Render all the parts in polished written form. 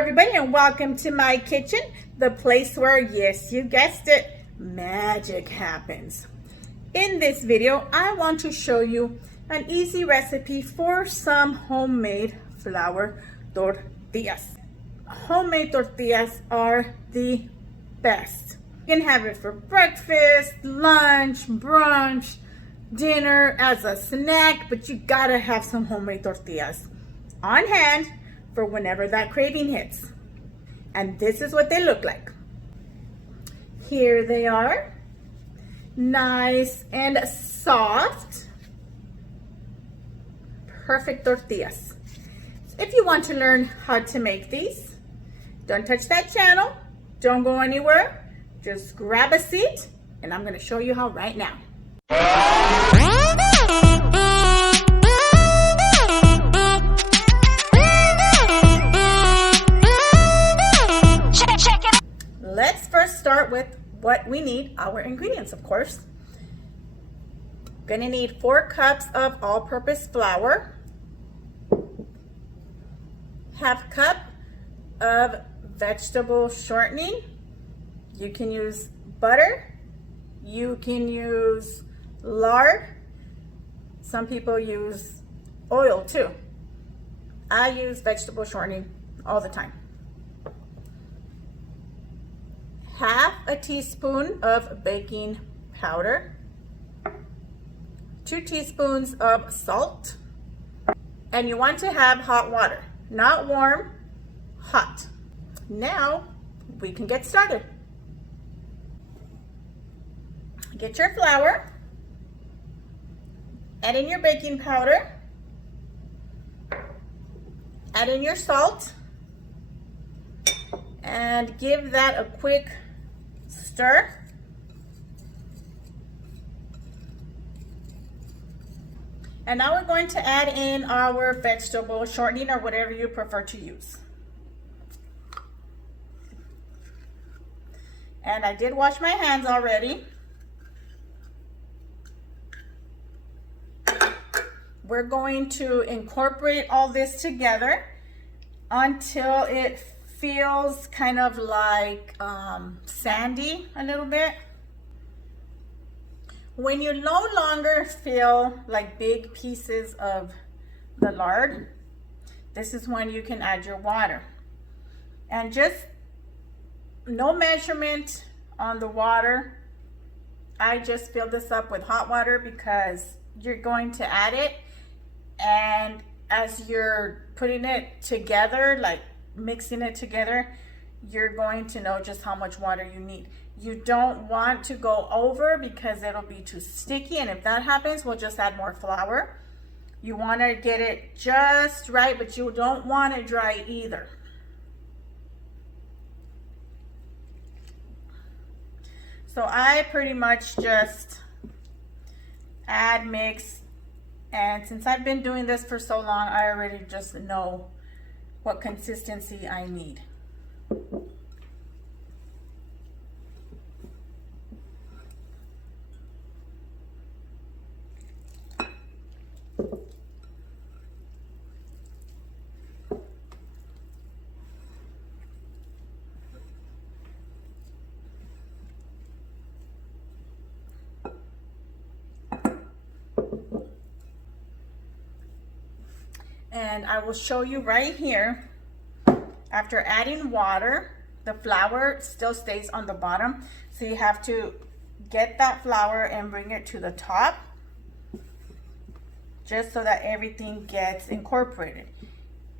everybody, and welcome to my kitchen, the place where, yes, you guessed it, magic happens. In this video, I want to show you an easy recipe for some homemade flour tortillas. Homemade tortillas are the best. You can have it for breakfast, lunch, brunch, dinner, as a snack, but you gotta have some homemade tortillas on hand for whenever that craving hits. And this is what they look like. Here they are, nice and soft, perfect tortillas. If you want to learn how to make these, don't touch that channel, don't go anywhere, just grab a seat, and I'm going to show you how right now. Let's first start with what we need, our ingredients, of course. Gonna need 4 cups of all-purpose flour, half cup of vegetable shortening. You can use butter, you can use lard, some people use oil too. I use vegetable shortening all the time. Half a teaspoon of baking powder, 2 teaspoons of salt, and you want to have hot water, not warm, hot. Now we can get started. Get your flour, add in your baking powder, add in your salt, and give that a quick stir. And now we're going to add in our vegetable shortening, or whatever you prefer to use. And I did wash my hands already. We're going to incorporate all this together until it feels kind of like sandy a little bit. When you no longer feel like big pieces of the lard, this is when you can add your water. And just no measurement on the water. I just fill this up with hot water because you're going to add it, and as you're putting it together, like mixing it together, you're going to know just how much water you need. You don't want to go over because it'll be too sticky, and if that happens, we'll just add more flour. You want to get it just right, but you don't want it dry either. So I pretty much just add, mix, and since I've been doing this for so long, I already just know what consistency I need. And I will show you right here, after adding water, the flour still stays on the bottom. So you have to get that flour and bring it to the top, just so that everything gets incorporated.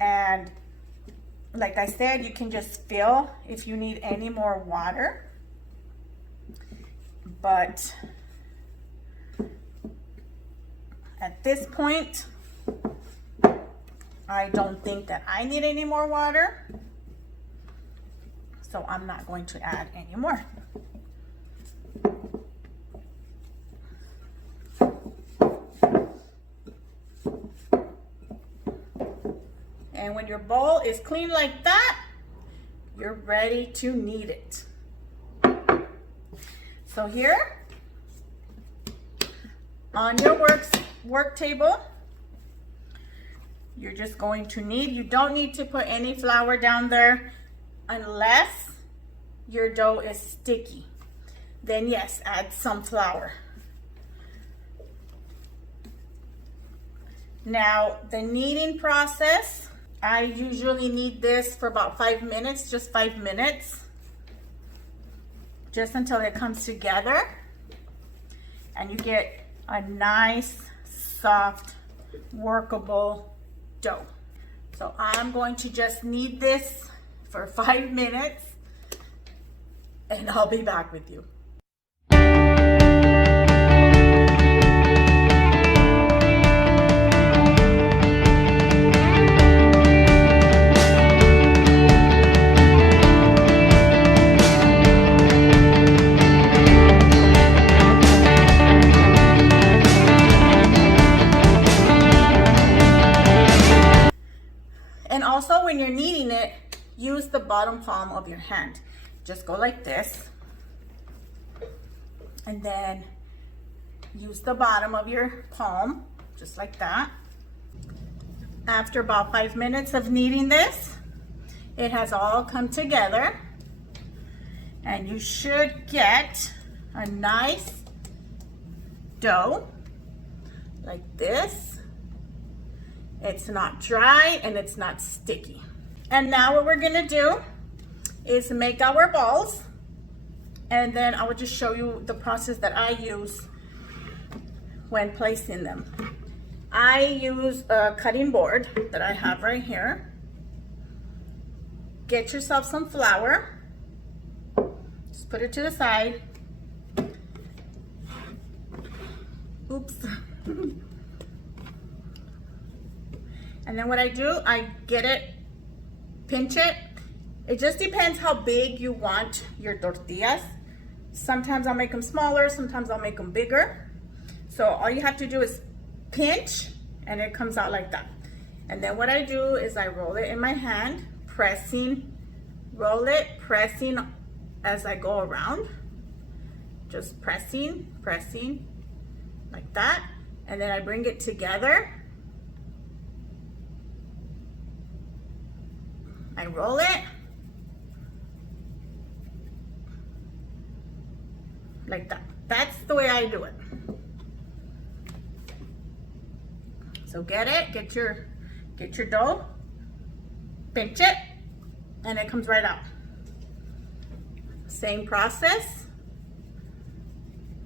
And like I said, you can just feel if you need any more water. But at this point, I don't think that I need any more water, so I'm not going to add any more. And when your bowl is clean like that, you're ready to knead it. So here on your work table, you're just going to knead. You don't need to put any flour down there unless your dough is sticky. Then yes, add some flour. Now, the kneading process, I usually knead this for about 5 minutes, just 5 minutes, just until it comes together and you get a nice, soft, workable dough. So I'm going to just knead this for 5 minutes and I'll be back with you. And also when you're kneading it, use the bottom palm of your hand. Just go like this. And then use the bottom of your palm, just like that. After about 5 minutes of kneading this, it has all come together. And you should get a nice dough like this. It's not dry and it's not sticky. And now what we're gonna do is make our balls, and then I will just show you the process that I use when placing them. I use a cutting board that I have right here. Get yourself some flour. Just put it to the side. Oops. And then what I do, I get it, pinch it. It just depends how big you want your tortillas. Sometimes I'll make them smaller, sometimes I'll make them bigger. So all you have to do is pinch and it comes out like that. And then what I do is I roll it in my hand, pressing, roll it, pressing as I go around. Just pressing, pressing like that. And then I bring it together. I roll it like that. That's the way I do it. So get it, get your dough, pinch it, and it comes right out. Same process.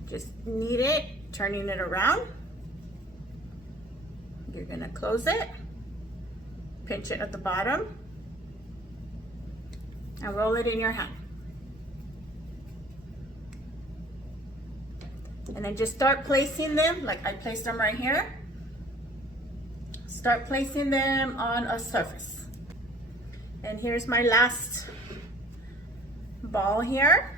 Just knead it, turning it around. You're gonna close it, pinch it at the bottom, and roll it in your hand. And then just start placing them, like I placed them right here. Start placing them on a surface. And here's my last ball here.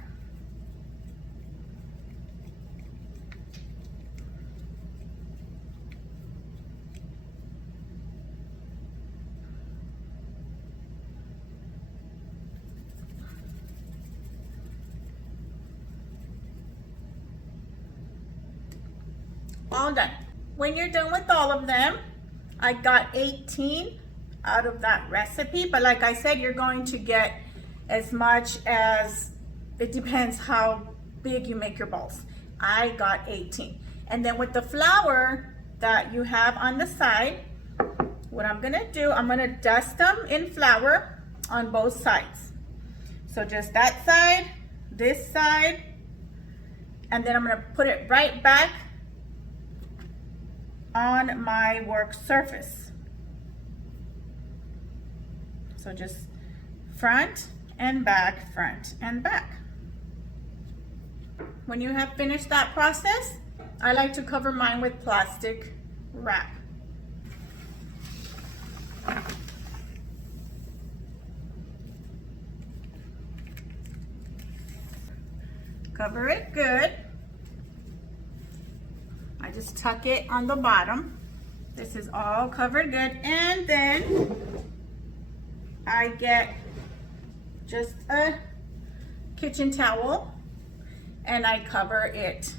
All done. When you're done with all of them, I got 18 out of that recipe, but like I said, you're going to get as much as, it depends how big you make your balls. I got 18. And then with the flour that you have on the side, what I'm gonna do, I'm gonna dust them in flour on both sides. So just that side, this side, and then I'm gonna put it right back on my work surface. So just front and back, front and back. When you have finished that process, I like to cover mine with plastic wrap. Cover it good. I just tuck it on the bottom. This is all covered good. And then I get just a kitchen towel and I cover it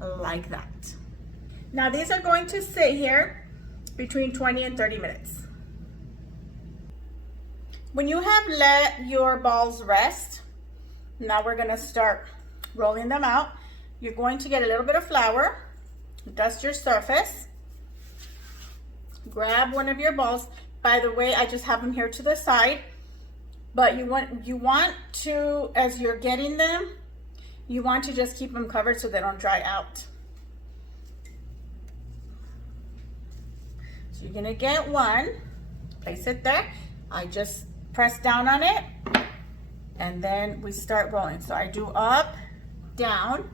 like that. Now these are going to sit here between 20 and 30 minutes. When you have let your balls rest, now we're gonna start rolling them out. You're going to get a little bit of flour, dust your surface, grab one of your balls. By the way, I just have them here to the side, but you want to, as you're getting them, you want to just keep them covered so they don't dry out. So you're gonna get one, place it there. I just press down on it, and then we start rolling. So I do up, down,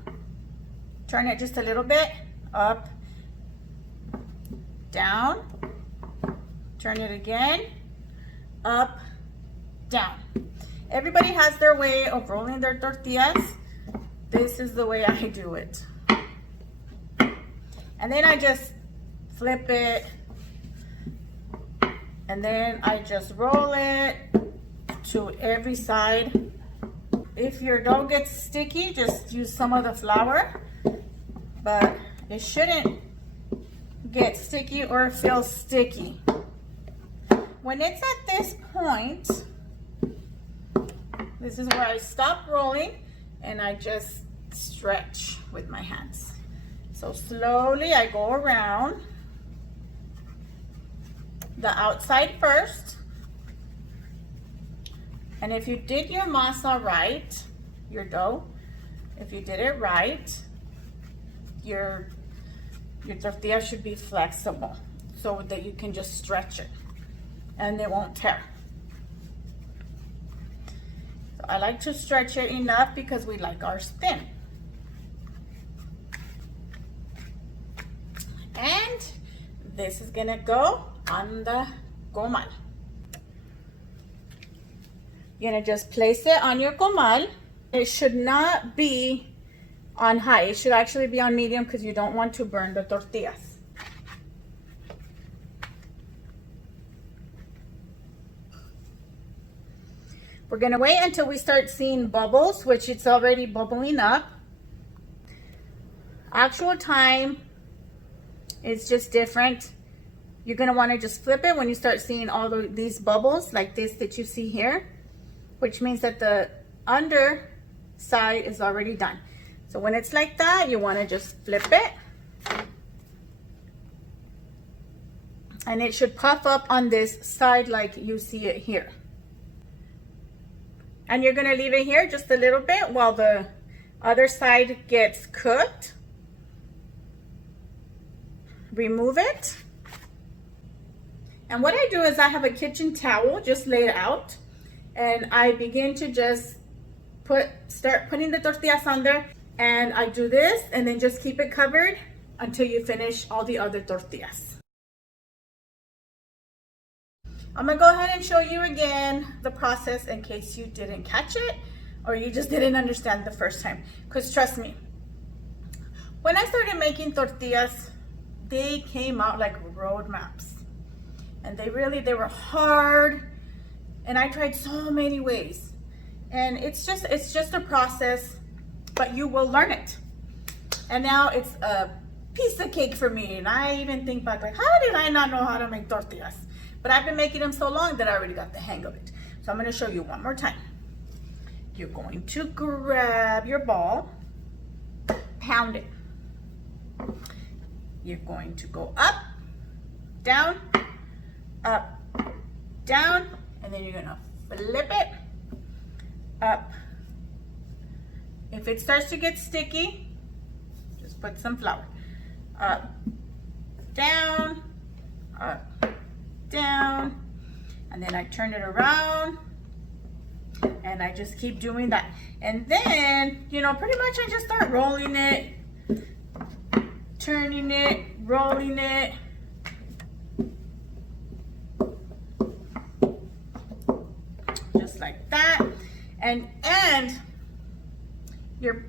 turn it just a little bit, up, down, turn it again, up, down. Everybody has their way of rolling their tortillas. This is the way I do it. And then I just flip it, and then I just roll it to every side. If your dough gets sticky, just use some of the flour, but it shouldn't get sticky or feel sticky. When it's at this point, this is where I stop rolling and I just stretch with my hands. So slowly I go around the outside first. And if you did your masa right, your dough, if you did it right, your tortilla should be flexible so that you can just stretch it and it won't tear. So I like to stretch it enough because we like our thin. And this is gonna go on the comal. You're gonna just place it on your comal. It should not be on high. It should actually be on medium because you don't want to burn the tortillas. We're gonna wait until we start seeing bubbles, which it's already bubbling up. Actual time is just different. You're gonna wanna just flip it when you start seeing all these bubbles like this that you see here, which means that the underside is already done. So when it's like that, you wanna just flip it. And it should puff up on this side like you see it here. And you're gonna leave it here just a little bit while the other side gets cooked. Remove it. And what I do is I have a kitchen towel just laid out, and I begin to just start putting the tortillas on there, and I do this and then just keep it covered until you finish all the other tortillas. I'm gonna go ahead and show you again the process in case you didn't catch it or you just didn't understand the first time. Because trust me, when I started making tortillas, they came out like road maps. And they were hard. And I tried so many ways. And it's just a process, but you will learn it. And now it's a piece of cake for me. And I even think back like, how did I not know how to make tortillas? But I've been making them so long that I already got the hang of it. So I'm gonna show you one more time. You're going to grab your ball, pound it. You're going to go up, down, and then you're gonna flip it up. If it starts to get sticky, just put some flour. Up, down, and then I turn it around and I just keep doing that. And then, you know, pretty much I just start rolling it, turning it, rolling it. Just like that. And your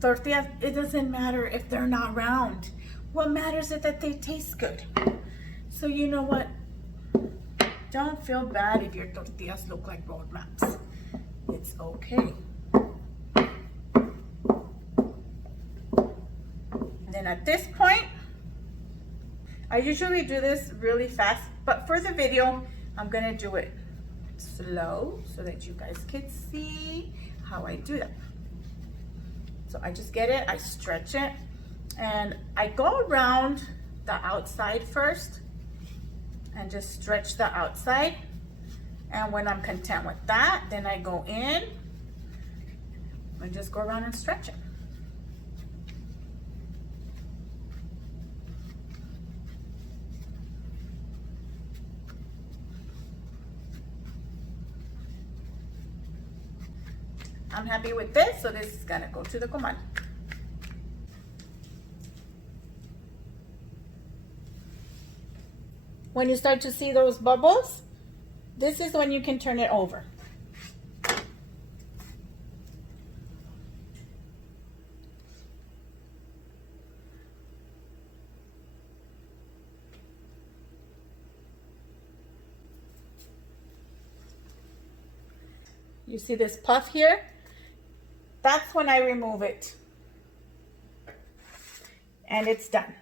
tortillas, it doesn't matter if they're not round. What matters is that they taste good. So you know what? Don't feel bad if your tortillas look like road maps. It's okay. And then at this point, I usually do this really fast, but for the video, I'm gonna do it slow so that you guys can see how I do that. So I just get it, I stretch it, and I go around the outside first and just stretch the outside. And when I'm content with that, then I go in and just go around and stretch it. I'm happy with this, so this is gonna go to the comal. When you start to see those bubbles, this is when you can turn it over. You see this puff here? That's when I remove it. And it's done.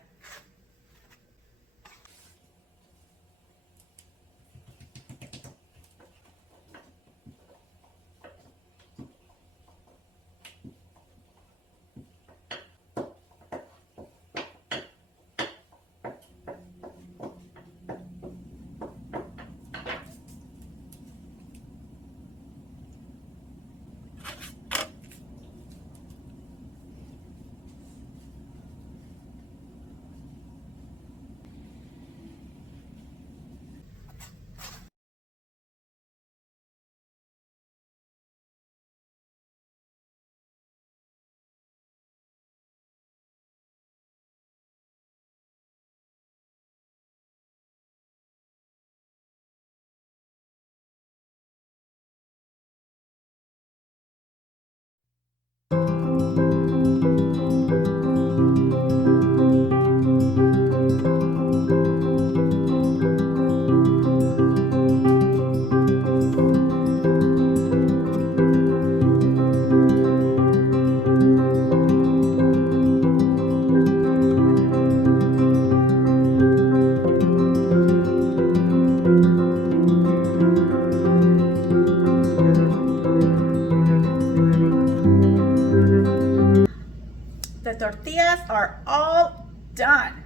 The tortillas are all done.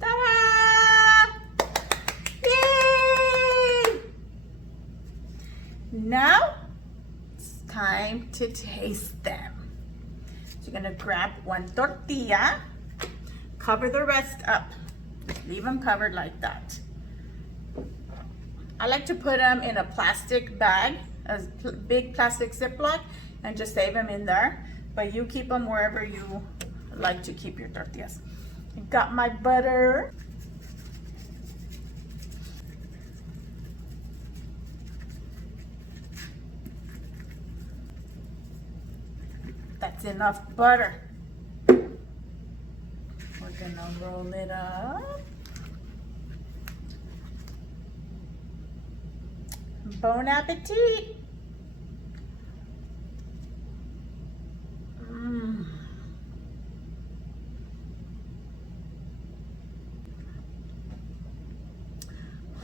Ta-da! Yay! Now it's time to taste them. So you're gonna grab one tortilla, cover the rest up, leave them covered like that. I like to put them in a plastic bag, a big plastic Ziploc, and just save them in there. But you keep them wherever you like to keep your tortillas. I got my butter. That's enough butter. We're gonna roll it up. Bon appetit.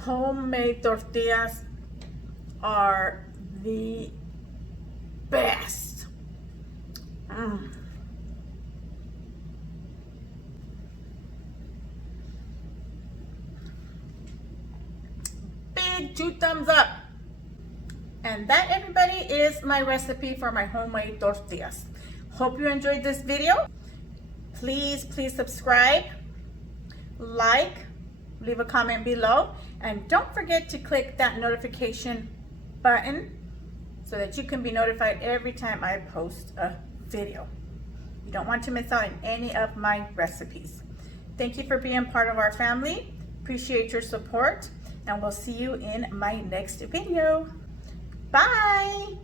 Homemade tortillas are the best. Big 2 thumbs up. And that, everybody, is my recipe for my homemade tortillas. Hope you enjoyed this video. Please subscribe, like, leave a comment below, and don't forget to click that notification button so that you can be notified every time I post a video. You don't want to miss out on any of my recipes. Thank you for being part of our family. Appreciate your support, and we'll see you in my next video. Bye!